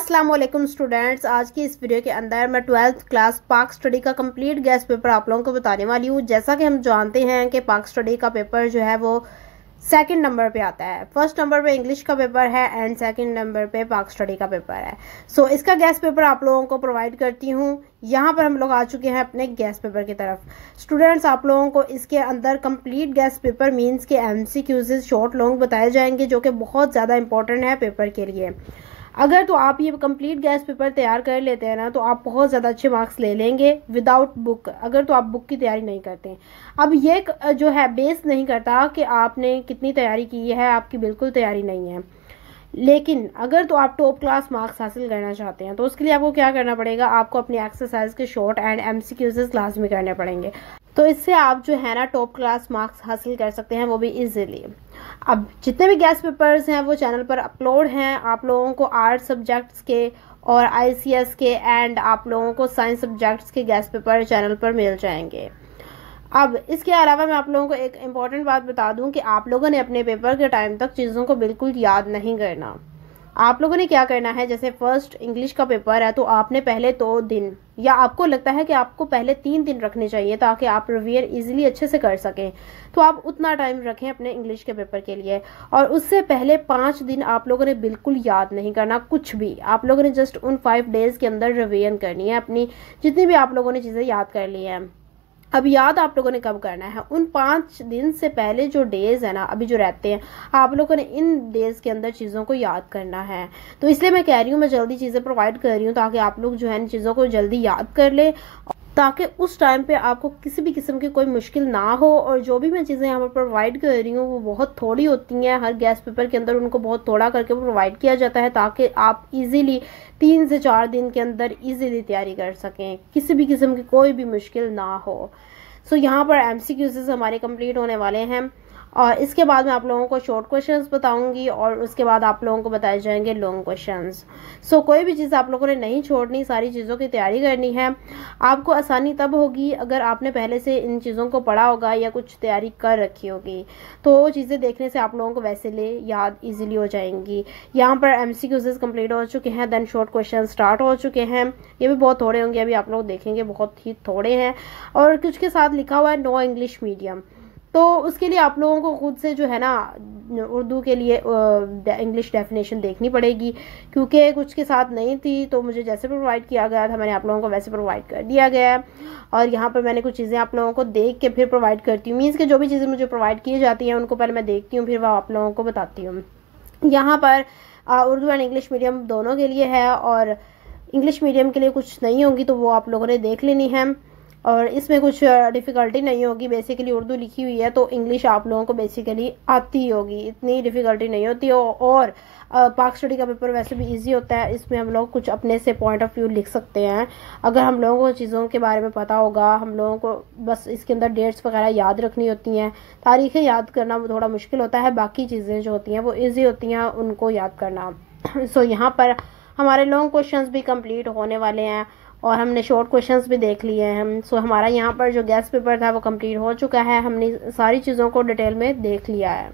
अस्सलाम वालेकुम स्टूडेंट्स। आज की इस वीडियो के अंदर मैं 12th क्लास पाक स्टडी का कंप्लीट गेस्ट पेपर आप लोगों को बताने वाली हूँ। जैसा कि हम जानते हैं कि पाक स्टडी का पेपर जो है वो सेकंड नंबर पे आता है। फर्स्ट नंबर पे इंग्लिश का पेपर है एंड सेकंड नंबर पे पाक स्टडी का पेपर है। सो इसका गेस्ट पेपर आप लोगों को प्रोवाइड करती हूँ। यहाँ पर हम लोग आ चुके हैं अपने गेस्ट पेपर की तरफ। स्टूडेंट्स, आप लोगों को इसके अंदर कंप्लीट गेस्ट पेपर मीन्स के MCQs शॉर्ट लॉन्ग बताए जाएंगे, जो कि बहुत ज़्यादा इंपॉर्टेंट है पेपर के लिए। अगर तो आप ये कंप्लीट गेस्ट पेपर तैयार कर लेते हैं ना, तो आप बहुत ज़्यादा अच्छे मार्क्स ले लेंगे विदाउट बुक, अगर तो आप बुक की तैयारी नहीं करते। अब ये जो है बेस नहीं करता कि आपने कितनी तैयारी की है, आपकी बिल्कुल तैयारी नहीं है। लेकिन अगर तो आप टॉप क्लास मार्क्स हासिल करना चाहते हैं तो उसके लिए आपको क्या करना पड़ेगा, आपको अपनी एक्सरसाइज के शॉर्ट एंड MCQs लाजमी करने पड़ेंगे। तो इससे आप जो है ना टॉप क्लास मार्क्स हासिल कर सकते हैं, वो भी इजीली। अब जितने भी गेस्ट पेपर्स हैं वो चैनल पर अपलोड हैं। आप लोगों को आर्ट सब्जेक्ट्स के और ICS के एंड आप लोगों को साइंस सब्जेक्ट्स के गेस्ट पेपर चैनल पर मिल जाएंगे। अब इसके अलावा मैं आप लोगों को एक इम्पॉर्टेंट बात बता दूं कि आप लोगों ने अपने पेपर के टाइम तक चीज़ों को बिल्कुल याद नहीं करना। आप लोगों ने क्या करना है, जैसे फर्स्ट इंग्लिश का पेपर है तो आपने पहले 2 दिन, या आपको लगता है कि आपको पहले 3 दिन रखने चाहिए ताकि आप रिवीजन इजीली अच्छे से कर सकें, तो आप उतना टाइम रखें अपने इंग्लिश के पेपर के लिए। और उससे पहले 5 दिन आप लोगों ने बिल्कुल याद नहीं करना कुछ भी। आप लोगों ने जस्ट उन 5 डेज के अंदर रिवीजन करनी है अपनी जितनी भी आप लोगों ने चीज़ें याद कर ली हैं। अब याद आप लोगों ने कब करना है, उन 5 दिन से पहले जो डेज है ना अभी जो रहते हैं, आप लोगों ने इन डेज के अंदर चीज़ों को याद करना है। तो इसलिए मैं कह रही हूँ, मैं जल्दी चीज़ें प्रोवाइड कर रही हूँ ताकि आप लोग जो है इन चीज़ों को जल्दी याद कर ले, ताकि उस टाइम पे आपको किसी भी किस्म की कोई मुश्किल ना हो। और जो भी मैं चीज़ें यहाँ पर प्रोवाइड कर रही हूँ वो बहुत थोड़ी होती हैं, हर गेस्ट पेपर के अंदर उनको बहुत थोड़ा करके प्रोवाइड किया जाता है ताकि आप इजीली 3 से 4 दिन के अंदर इजीली तैयारी कर सकें, किसी भी किस्म की कोई भी मुश्किल ना हो। सो यहाँ पर MCQs हमारे कंप्लीट होने वाले हैं और इसके बाद मैं आप लोगों को शॉर्ट क्वेश्चंस बताऊंगी और उसके बाद आप लोगों को बताए जाएंगे लॉन्ग क्वेश्चंस। सो कोई भी चीज़ आप लोगों ने नहीं छोड़नी, सारी चीज़ों की तैयारी करनी है। आपको आसानी तब होगी अगर आपने पहले से इन चीज़ों को पढ़ा होगा या कुछ तैयारी कर रखी होगी, तो वो चीज़ें देखने से आप लोगों को वैसे ले याद ईजिली हो जाएंगी। यहाँ पर MCQs कंप्लीट हो चुके हैं, देन शॉर्ट क्वेश्चन स्टार्ट हो चुके हैं। ये भी बहुत थोड़े होंगे, अभी आप लोग देखेंगे बहुत ही थोड़े हैं। और कुछ के साथ लिखा हुआ है नो इंग्लिश मीडियम, तो उसके लिए आप लोगों को खुद से जो है ना उर्दू के लिए इंग्लिश डेफिनेशन देखनी पड़ेगी, क्योंकि कुछ के साथ नहीं थी। तो मुझे जैसे प्रोवाइड किया गया था मैंने आप लोगों को वैसे प्रोवाइड कर दिया गया है। और यहाँ पर मैंने कुछ चीज़ें आप लोगों को देख के फिर प्रोवाइड करती हूँ। मीन्स के जो भी चीज़ें मुझे प्रोवाइड की जाती हैं उनको पहले मैं देखती हूँ, फिर वह आप लोगों को बताती हूँ। यहाँ पर उर्दू एंड इंग्लिश मीडियम दोनों के लिए है, और इंग्लिश मीडियम के लिए कुछ नहीं होगी तो वो आप लोगों ने देख लेनी है। और इसमें कुछ डिफ़िकल्टी नहीं होगी, बेसिकली उर्दू लिखी हुई है तो इंग्लिश आप लोगों को बेसिकली आती ही होगी, इतनी डिफ़िकल्टी नहीं होती हो। और पाक स्टडी का पेपर वैसे भी इजी होता है, इसमें हम लोग कुछ अपने से पॉइंट ऑफ व्यू लिख सकते हैं। अगर हम लोगों को चीज़ों के बारे में पता होगा, हम लोगों को बस इसके अंदर डेट्स वगैरह याद रखनी होती हैं, तारीखें याद करना थोड़ा मुश्किल होता है, बाकी चीज़ें जो होती हैं वो ईजी होती हैं उनको याद करना। सो यहाँ पर हमारे लॉन्ग क्वेश्चंस भी कंप्लीट होने वाले हैं और हमने शॉर्ट क्वेश्चंस भी देख लिए हैं। सो हमारा यहाँ पर जो गेस्ट पेपर था वो कंप्लीट हो चुका है, हमने सारी चीज़ों को डिटेल में देख लिया है।